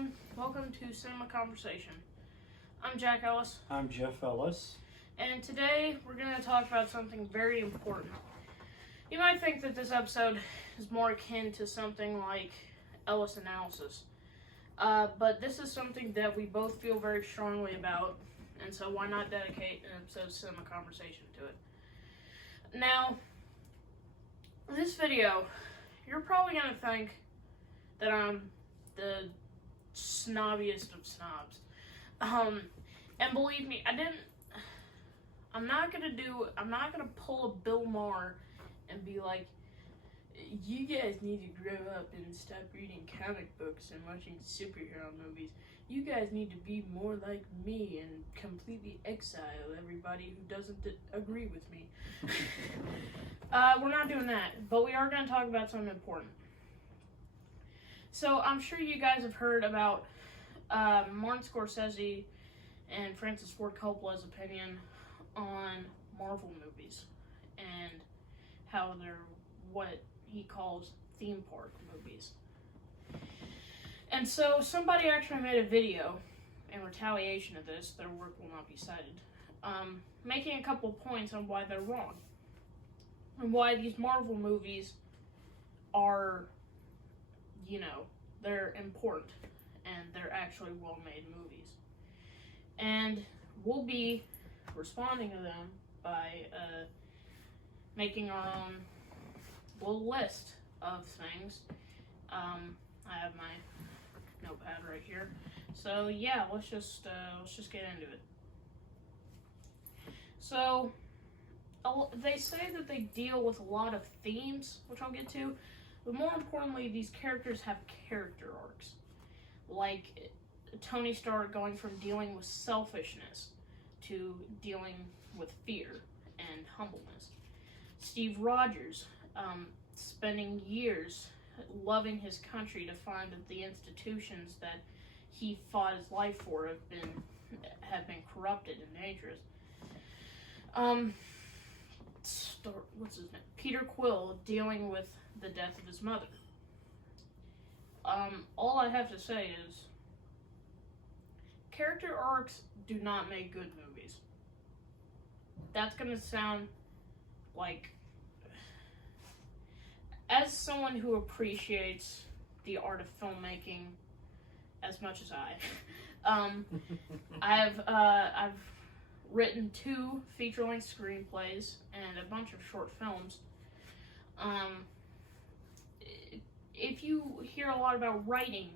everyone. Welcome to Cinema Conversation. I'm Jack Ellis. I'm Jeff Ellis. And today we're going to talk about something very important. You might think that this episode is more akin to something like Ellis Analysis. But this is something that we both feel very strongly about, and so why not dedicate an episode of Cinema Conversation to it? Now, this video, you're probably going to think that I'm the snobbiest of snobs. And believe me, I'm not gonna pull a Bill Maher and be like, you guys need to grow up and stop reading comic books and watching superhero movies. You guys need to be more like me and completely exile everybody who doesn't agree with me. We're not doing that, but we are going to talk about something important. So I'm sure you guys have heard about Martin Scorsese and Francis Ford Coppola's opinion on Marvel movies and how they're what he calls theme park movies. And so somebody actually made a video in retaliation of this, their work will not be cited, making a couple points on why they're wrong and why these Marvel movies are, they're important and they're actually well-made movies. And we'll be responding to them by making our own little list of things. I have my notepad right here. So yeah, let's just get into it. So they say that they deal with a lot of themes, which I'll get to, but more importantly, these characters have character arcs. Like Tony Stark going from dealing with selfishness to dealing with fear and humbleness. Steve Rogers spending years loving his country to find that the institutions that he fought his life for have been corrupted and dangerous. What's his name? Peter Quill dealing with the death of his mother. All I have to say is character arcs do not make good movies. That's gonna sound like, as someone who appreciates the art of filmmaking as much as I've written 2 feature-length screenplays and a bunch of short films. If you hear a lot about writing,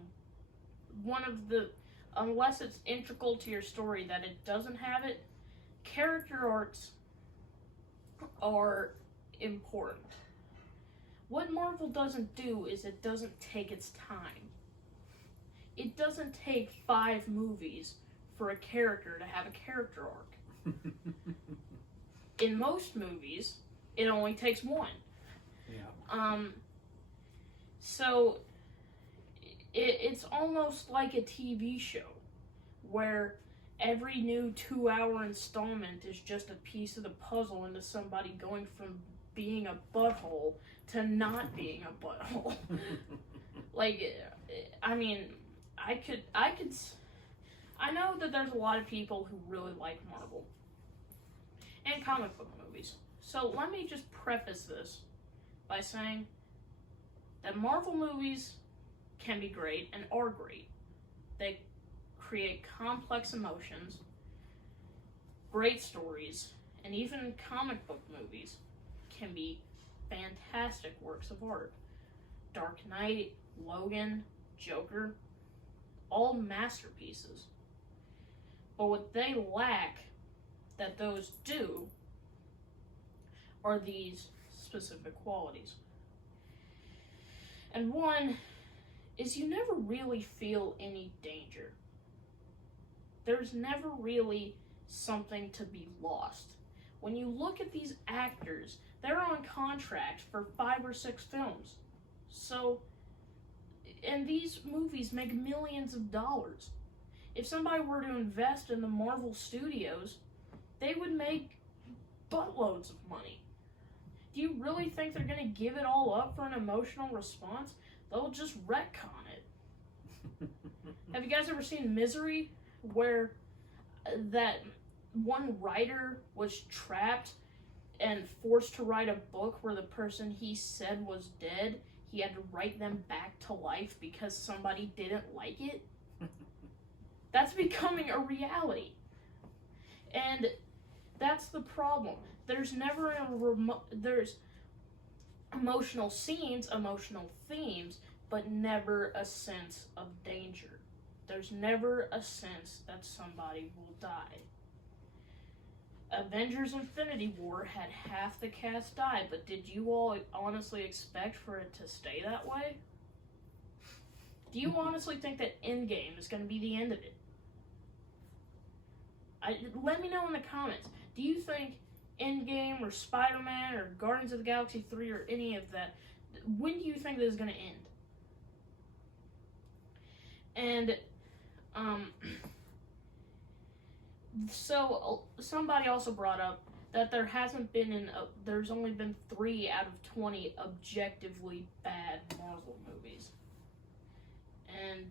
unless it's integral to your story that it doesn't have it, character arcs are important. What Marvel doesn't do is it doesn't take its time. It doesn't take 5 movies for a character to have a character arc. In most movies, it only takes 1. Yeah. So it's almost like a TV show where every new 2-hour installment is just a piece of the puzzle into somebody going from being a butthole to not being a butthole. I know that there's a lot of people who really like Marvel and comic book movies. So let me just preface this by saying that Marvel movies can be great and are great. They create complex emotions, great stories, and even comic book movies can be fantastic works of art. Dark Knight, Logan, Joker, all masterpieces. But what they lack that those do are these specific qualities. And one is you never really feel any danger. There's never really something to be lost. When you look at these actors, they're on contract for 5 or 6 films. So, and these movies make millions of dollars. If somebody were to invest in the Marvel Studios, they would make buttloads of money. Do you really think they're going to give it all up for an emotional response? They'll just retcon it. you guys ever seen Misery, where that one writer was trapped and forced to write a book where the person he said was dead, he had to write them back to life because somebody didn't like it? That's becoming a reality. And that's the problem. There's never there's emotional scenes, emotional themes, but never a sense of danger. There's never a sense that somebody will die. Avengers Infinity War had half the cast die, but did you all honestly expect for it to stay that way? Do you honestly think that Endgame is going to be the end of it? Let me know in the comments. Do you think Endgame or Spider-Man or Guardians of the Galaxy 3 or any of that, when do you think this is going to end? And, so somebody also brought up that there's only been 3 out of 20 objectively bad Marvel movies. And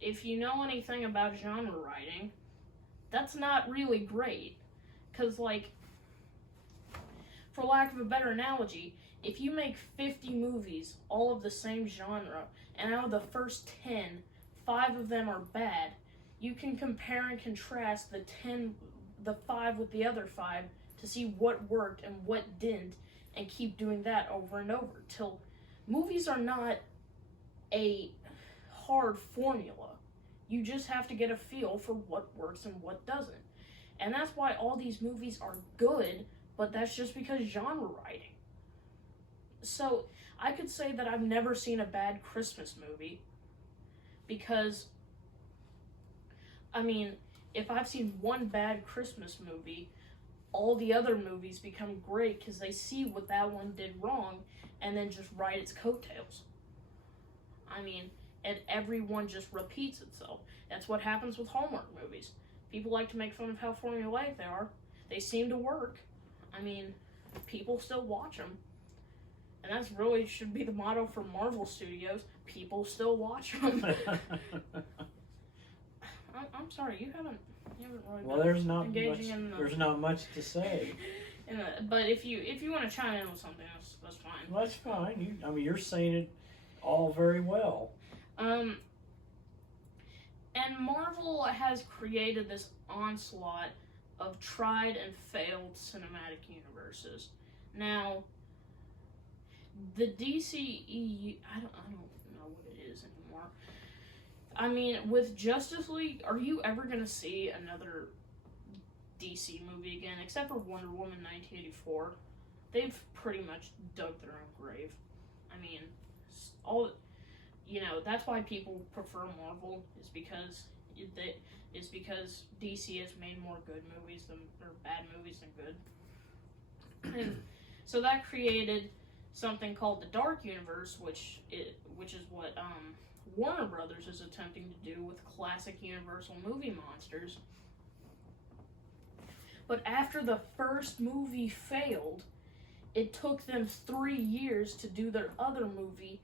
if you know anything about genre writing, that's not really great. Because, like, for lack of a better analogy, if you make 50 movies, all of the same genre, and out of the first 10, 5 of them are bad, you can compare and contrast the 5 with the other 5 to see what worked and what didn't, and keep doing that over and over till movies are not a hard formula. You just have to get a feel for what works and what doesn't. And that's why all these movies are good, but that's just because genre writing. So I could say that I've never seen a bad Christmas movie because, I mean, if I've seen one bad Christmas movie, all the other movies become great because they see what that one did wrong and then just ride its coattails. I mean, and everyone just repeats itself. That's what happens with Hallmark movies. People like to make fun of how formulaic they are. They seem to work. I mean, people still watch them. And that's really should be the motto for Marvel Studios. People still watch them. I'm sorry, you haven't really well, there's not engaging much. in the, There's not much to say. But if you want to chime in with something, that's fine. Well, that's fine. You're saying it all very well. And Marvel has created this onslaught of tried and failed cinematic universes. Now, the DCEU, I don't know what it is anymore. I mean, with Justice League, are you ever going to see another DC movie again, except for Wonder Woman 1984? They've pretty much dug their own grave. I mean, that's why people prefer Marvel, is because DC has made more good movies or bad movies than good. And so that created something called the Dark Universe, which is what Warner Brothers is attempting to do with classic Universal movie monsters. But after the first movie failed, it took them 3 years to do their other movie,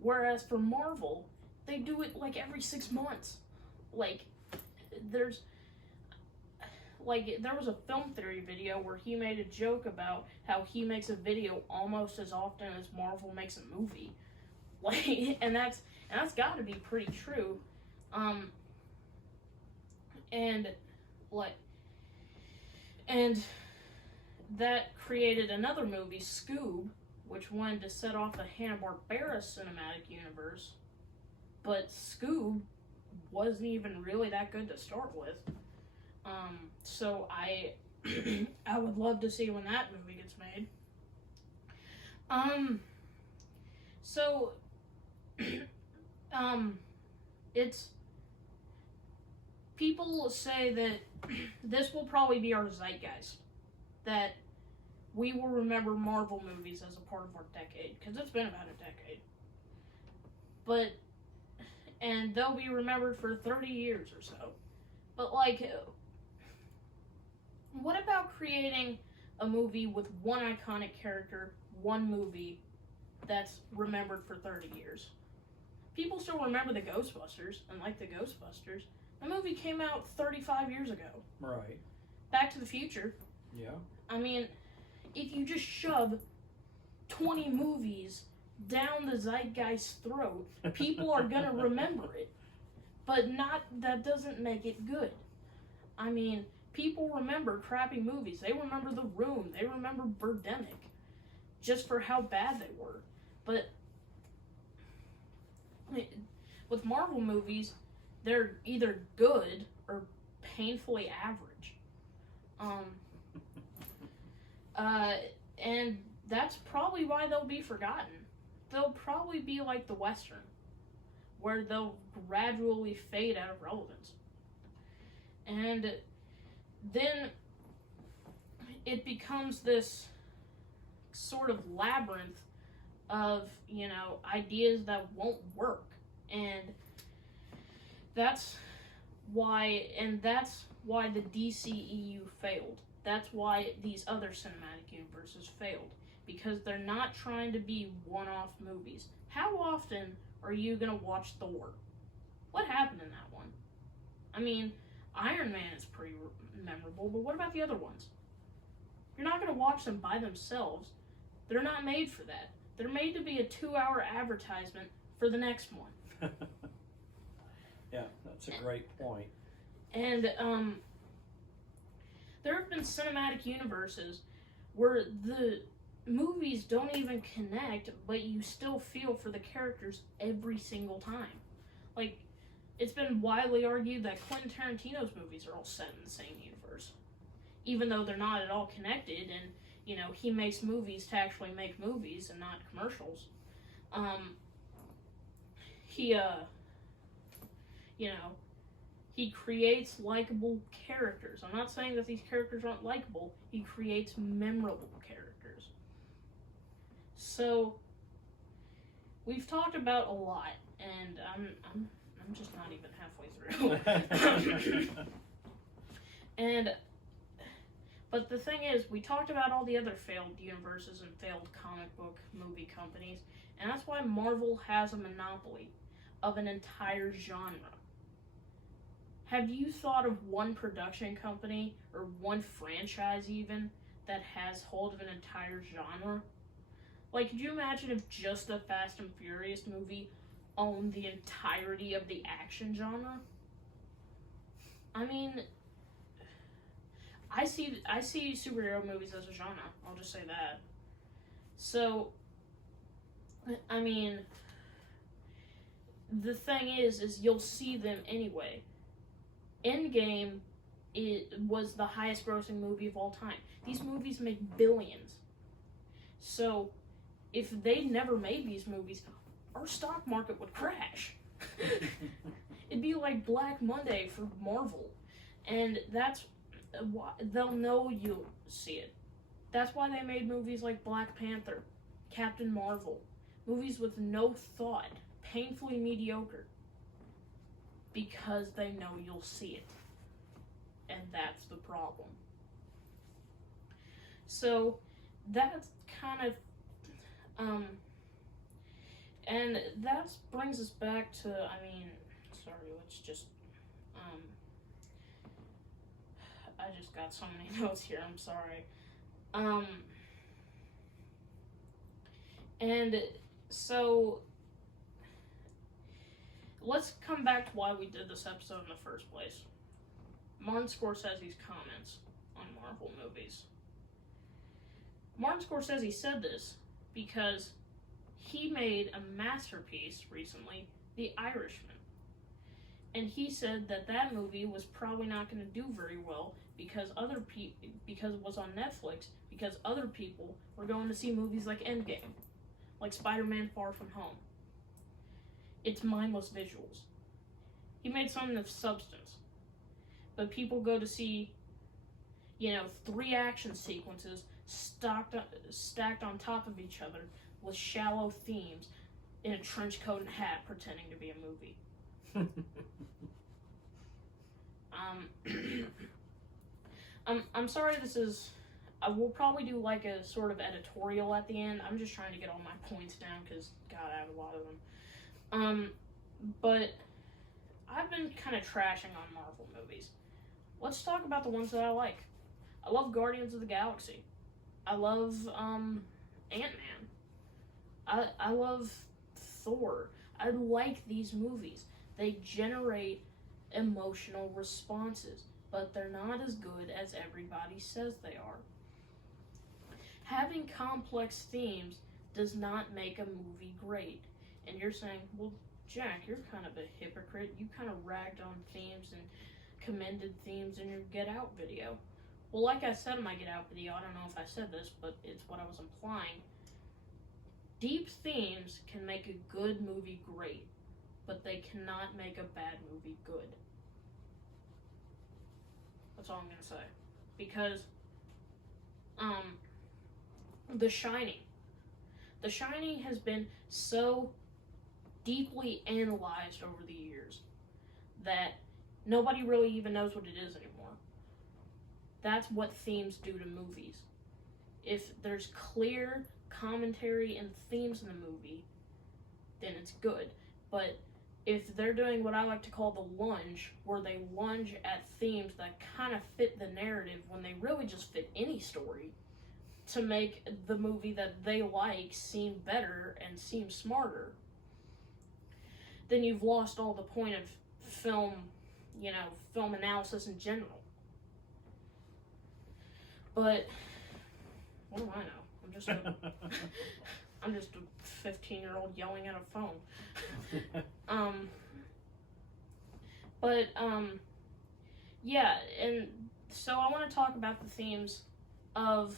whereas for Marvel, they do it like every 6 months. There was a film theory video where he made a joke about how he makes a video almost as often as Marvel makes a movie. And that's got to be pretty true. And that created another movie, Scoob, which wanted to set off the Hanna-Barbera cinematic universe, but Scoob wasn't even really that good to start with. So I would love to see when that movie gets made. It's people say that this will probably be our zeitgeist, that we will remember Marvel movies as a part of our decade, because it's been about a decade. And they'll be remembered for 30 years or so. But, what about creating a movie with one iconic character, one movie, that's remembered for 30 years? People still remember the Ghostbusters and like the Ghostbusters. The movie came out 35 years ago. Right. Back to the Future. Yeah. I mean, if you just shove 20 movies down the zeitgeist's throat, people are gonna remember it. But that doesn't make it good. I mean, people remember crappy movies. They remember The Room. They remember Birdemic. Just for how bad they were. But with Marvel movies, they're either good or painfully average. And that's probably why they'll be forgotten. They'll probably be like the Western, where they'll gradually fade out of relevance. And then it becomes this sort of labyrinth of, ideas that won't work. And that's why the DCEU failed. That's why these other cinematic universes failed. Because they're not trying to be one-off movies. How often are you going to watch Thor? What happened in that one? I mean, Iron Man is pretty memorable, but what about the other ones? You're not going to watch them by themselves. They're not made for that. They're made to be a 2-hour advertisement for the next one. Yeah, that's a great point. And there have been cinematic universes where the movies don't even connect, but you still feel for the characters every single time. Like, it's been widely argued that Quentin Tarantino's movies are all set in the same universe, even though they're not at all connected, and he makes movies to actually make movies and not commercials. He creates likable characters. I'm not saying that these characters aren't likable. He creates memorable characters. So we've talked about a lot, and I'm just not even halfway through. But the thing is, we talked about all the other failed universes and failed comic book movie companies, and that's why Marvel has a monopoly of an entire genre. Have you thought of one production company, or one franchise even, that has hold of an entire genre? Like, could you imagine if just a Fast and Furious movie owned the entirety of the action genre? I mean, I see superhero movies as a genre. I'll just say that. So, I mean, the thing is you'll see them anyway. Endgame was the highest grossing movie of all time. These movies make billions. So, if they never made these movies, our stock market would crash. It'd be like Black Monday for Marvel. And that's why they'll know you'll see it. That's why they made movies like Black Panther, Captain Marvel. Movies with no thought, painfully mediocre. Because they know you'll see it. And that's the problem. So, that's kind of, and that brings us back to, let's just, I just got so many notes here, I'm sorry. And so, let's come back to why we did this episode in the first place. Martin Scorsese's comments on Marvel movies. Martin Scorsese said this because he made a masterpiece recently, The Irishman. And he said that movie was probably not going to do very well because because it was on Netflix, because other people were going to see movies like Endgame, like Spider-Man Far From Home. It's mindless visuals. He made something of substance. But people go to see, 3 action sequences stacked on top of each other with shallow themes in a trench coat and hat pretending to be a movie. I'm sorry this is... I will probably do like a sort of editorial at the end. I'm just trying to get all my points down because, God, I have a lot of them. But I've been kind of trashing on Marvel movies. Let's talk about the ones that I like. I love Guardians of the Galaxy. I love Ant-Man. I love Thor. I like these movies. They generate emotional responses, but they're not as good as everybody says they are. Having complex themes does not make a movie great. And you're saying, well, Jack, you're kind of a hypocrite. You kind of ragged on themes and commended themes in your Get Out video. Well, like I said in my Get Out video, I don't know if I said this, but it's what I was implying. Deep themes can make a good movie great, but they cannot make a bad movie good. That's all I'm going to say. Because, The Shining. The Shining has been so deeply analyzed over the years that nobody really even knows what it is anymore. That's what themes do to movies. If there's clear commentary and themes in the movie, then it's good. But if they're doing what I like to call the lunge, where they lunge at themes that kind of fit the narrative when they really just fit any story, to make the movie that they like seem better and seem smarter, then you've lost all the point of film analysis in general. But what do I know? I'm just a 15-year-old yelling at a phone. Yeah, and so I want to talk about the themes of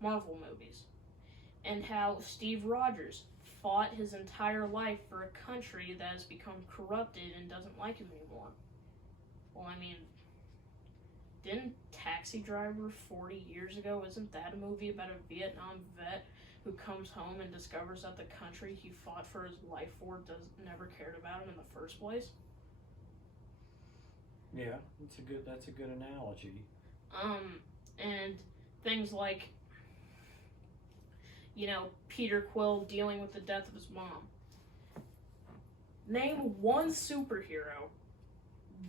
Marvel movies and how Steve Rogers fought his entire life for a country that has become corrupted and doesn't like him anymore. Well, I mean, didn't Taxi Driver 40 years ago, isn't that a movie about a Vietnam vet who comes home and discovers that the country he fought for his life for never cared about him in the first place? Yeah, that's a good analogy. And things like, Peter Quill dealing with the death of his mom. Name one superhero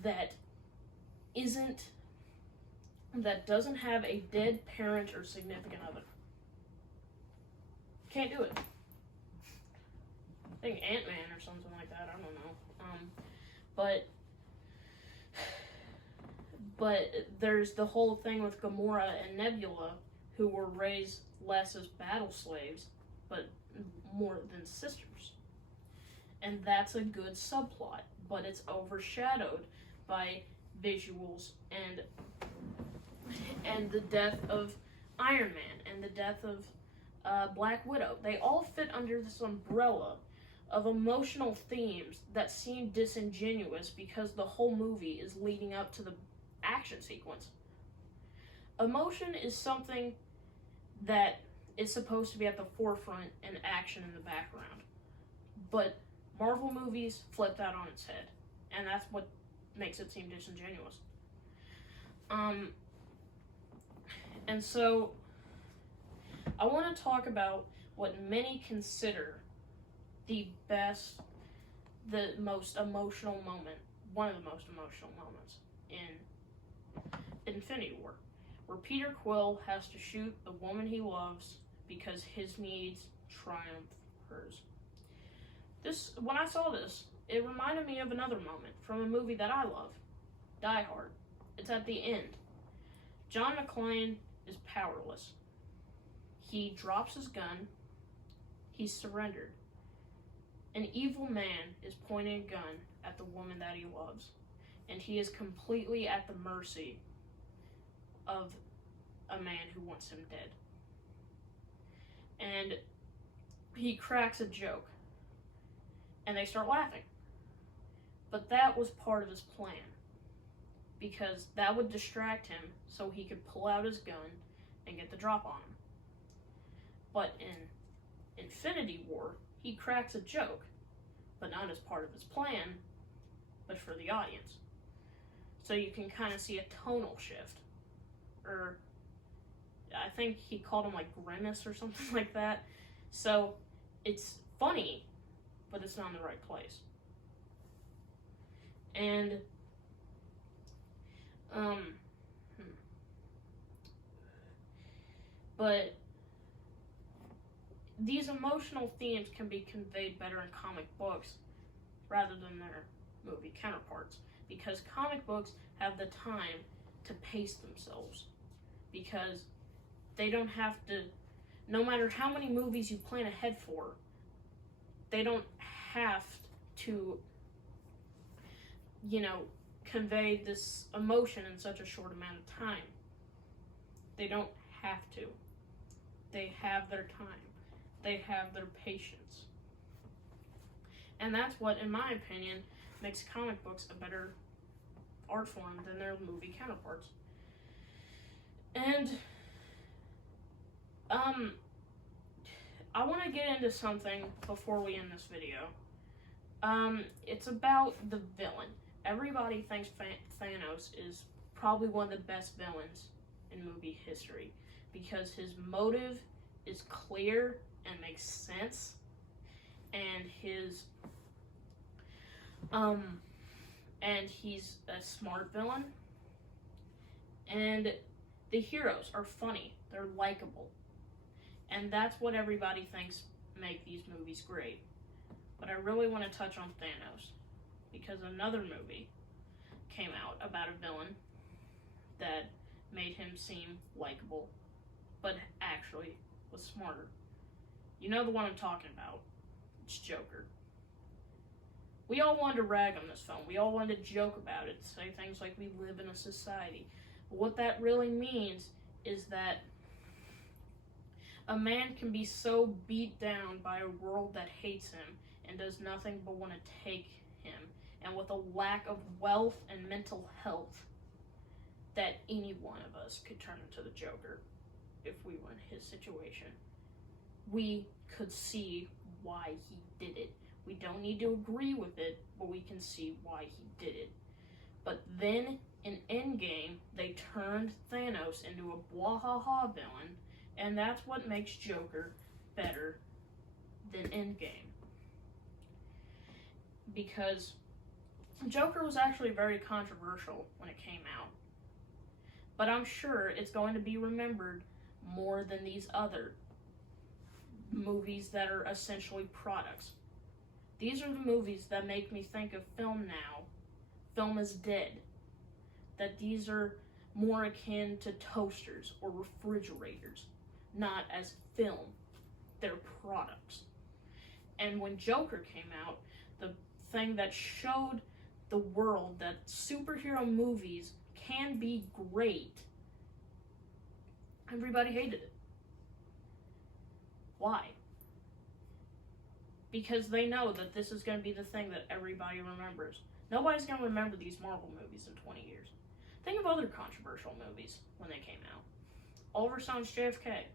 that doesn't have a dead parent or significant other. Can't do it. I think Ant-Man or something like that, I don't know. But there's the whole thing with Gamora and Nebula, who were raised less as battle slaves, but more than sisters. And that's a good subplot, but it's overshadowed by visuals and the death of Iron Man and the death of Black Widow. They all fit under this umbrella of emotional themes that seem disingenuous because the whole movie is leading up to the action sequence. Emotion is something that is supposed to be at the forefront and action in the background. But Marvel movies flip that on its head, and that's what makes it seem disingenuous. And so I want to talk about what many consider the most emotional moment, one of the most emotional moments in Infinity War, where Peter Quill has to shoot the woman he loves because his needs triumph hers. When I saw this, it reminded me of another moment from a movie that I love, Die Hard. It's at the end. John McClane is powerless. He drops his gun. He's surrendered. An evil man is pointing a gun at the woman that he loves, and he is completely at the mercy of a man who wants him dead. And he cracks a joke, and they start laughing. But that was part of his plan, because that would distract him so he could pull out his gun and get the drop on him. But in Infinity War, he cracks a joke, but not as part of his plan, but for the audience. So you can kind of see a tonal shift. Or, I think he called him like Grimace or something like that. So, it's funny, but it's not in the right place. And, but these emotional themes can be conveyed better in comic books rather than their movie counterparts, because comic books have the time to pace themselves, because they don't have to, no matter how many movies you plan ahead for, they don't have to, convey this emotion in such a short amount of time. They don't have to. They have their time. They have their patience. And that's what, in my opinion, makes comic books a better art form than their movie counterparts. And, I want to get into something before we end this video. It's about the villain. Everybody thinks Thanos is probably one of the best villains in movie history, because his motive is clear and makes sense, and he's a smart villain, and the heroes are funny, they're likable, and that's what everybody thinks make these movies great. But I really want to touch on Thanos, because another movie came out about a villain that made him seem likable, but actually was smarter. You know the one I'm talking about. It's Joker. We all wanted to rag on this film. We all wanted to joke about it, say things like we live in a society. But what that really means is that a man can be so beat down by a world that hates him and does nothing but want to take him, and with a lack of wealth and mental health, that any one of us could turn into the Joker if we were in his situation. We could see why he did it. We don't need to agree with it, but we can see why he did it. But then, in Endgame, they turned Thanos into a blah-ha-ha villain, and that's what makes Joker better than Endgame. Because Joker was actually very controversial when it came out, but I'm sure it's going to be remembered more than these other movies that are essentially products. These are the movies that make me think of film now. Film is dead. That these are more akin to toasters or refrigerators, not as film. They're products. And when Joker came out, the thing that showed the world that superhero movies can be great, everybody hated it. Why? Because they know that this is going to be the thing that everybody remembers. Nobody's going to remember these Marvel movies in 20 years. Think of other controversial movies when they came out. Oliver Stone's JFK.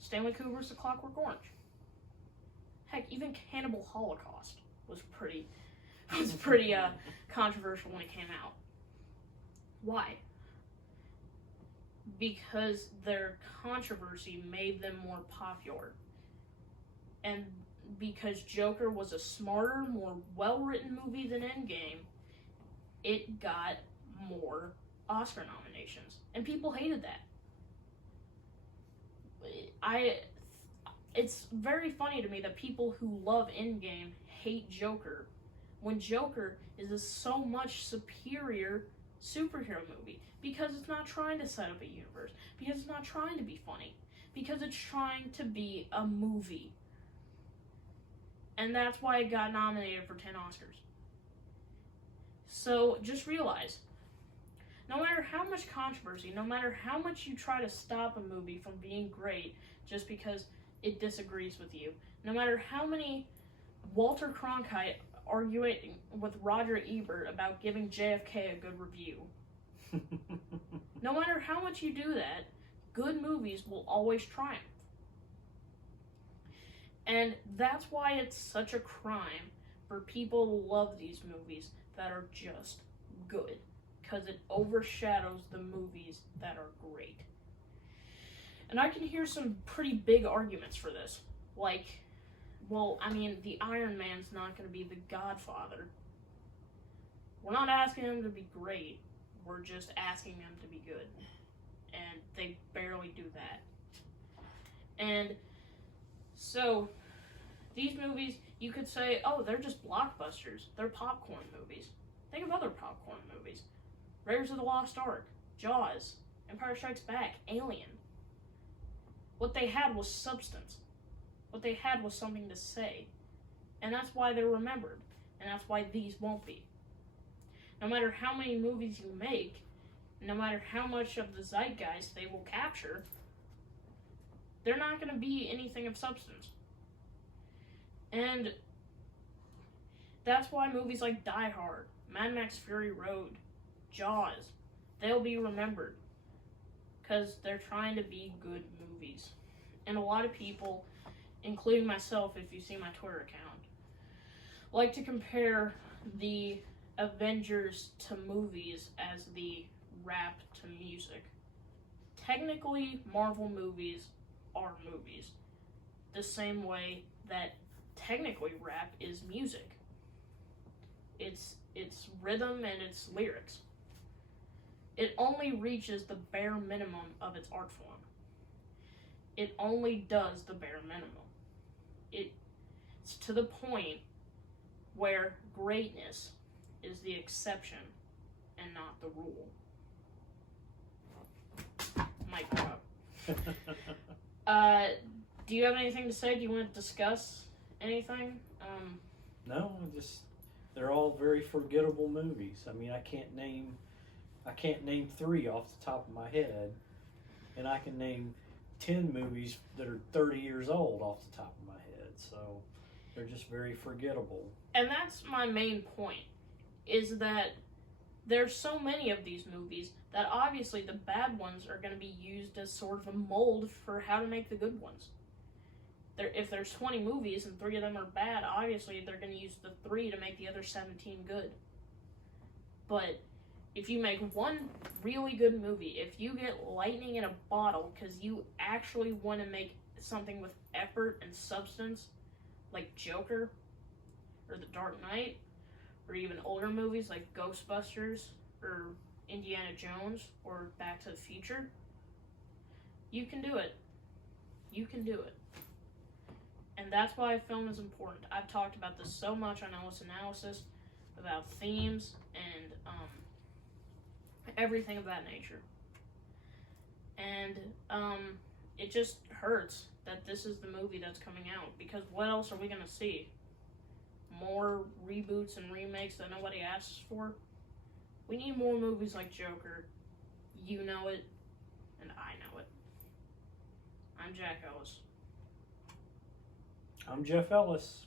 Stanley Kubrick's The Clockwork Orange. Heck, even Cannibal Holocaust was pretty controversial when it came out. Why? Because their controversy made them more popular. And because Joker was a smarter, more well-written movie than Endgame, it got more Oscar nominations. And people hated that. It's very funny to me that people who love Endgame hate Joker, when Joker is a so much superior superhero movie, because it's not trying to set up a universe, because it's not trying to be funny, because it's trying to be a movie. And that's why it got nominated for 10 Oscars. So just realize, no matter how much controversy, no matter how much you try to stop a movie from being great just because it disagrees with you, no matter how many Walter Cronkite arguing with Roger Ebert about giving JFK a good review, no matter how much you do that, good movies will always triumph. And that's why it's such a crime for people to love these movies that are just good, because it overshadows the movies that are great. And I can hear some pretty big arguments for this, like Well, I mean, the Iron Man's not going to be the Godfather. We're not asking him to be great. We're just asking him to be good. And they barely do that. And so, these movies, you could say, oh, they're just blockbusters. They're popcorn movies. Think of other popcorn movies. Raiders of the Lost Ark, Jaws, Empire Strikes Back, Alien. What they had was substance. What they had was something to say. And that's why they're remembered. And that's why these won't be. No matter how many movies you make, no matter how much of the zeitgeist they will capture, they're not going to be anything of substance. And that's why movies like Die Hard, Mad Max Fury Road, Jaws, they'll be remembered. Because they're trying to be good movies. And a lot of people, including myself if you see my Twitter account, like to compare the Avengers to movies as the rap to music. Technically, Marvel movies are movies. The same way that technically rap is music. It's rhythm and it's lyrics. It only reaches the bare minimum of its art form. It only does the bare minimum. It's to the point where greatness is the exception and not the rule. Mic drop. Do you have anything to say? Do you want to discuss anything? No, they're all very forgettable movies. I mean, I can't name 3 off the top of my head, and I can name 10 movies that are 30 years old off the top of my head. So they're just very forgettable. And that's my main point, is that there's so many of these movies that obviously the bad ones are going to be used as sort of a mold for how to make the good ones. If there's 20 movies and 3 of them are bad, obviously they're going to use the 3 to make the other 17 good. But if you make one really good movie, if you get lightning in a bottle because you actually want to make something with effort and substance, like Joker, or The Dark Knight, or even older movies like Ghostbusters, or Indiana Jones, or Back to the Future, you can do it. You can do it. And that's why film is important. I've talked about this so much on Ellis Analysis, about themes and everything of that nature. And it just hurts that this is the movie that's coming out, because what else are we going to see? More reboots and remakes that nobody asks for? We need more movies like Joker. You know it, and I know it. I'm Jack Ellis. I'm Jeff Ellis.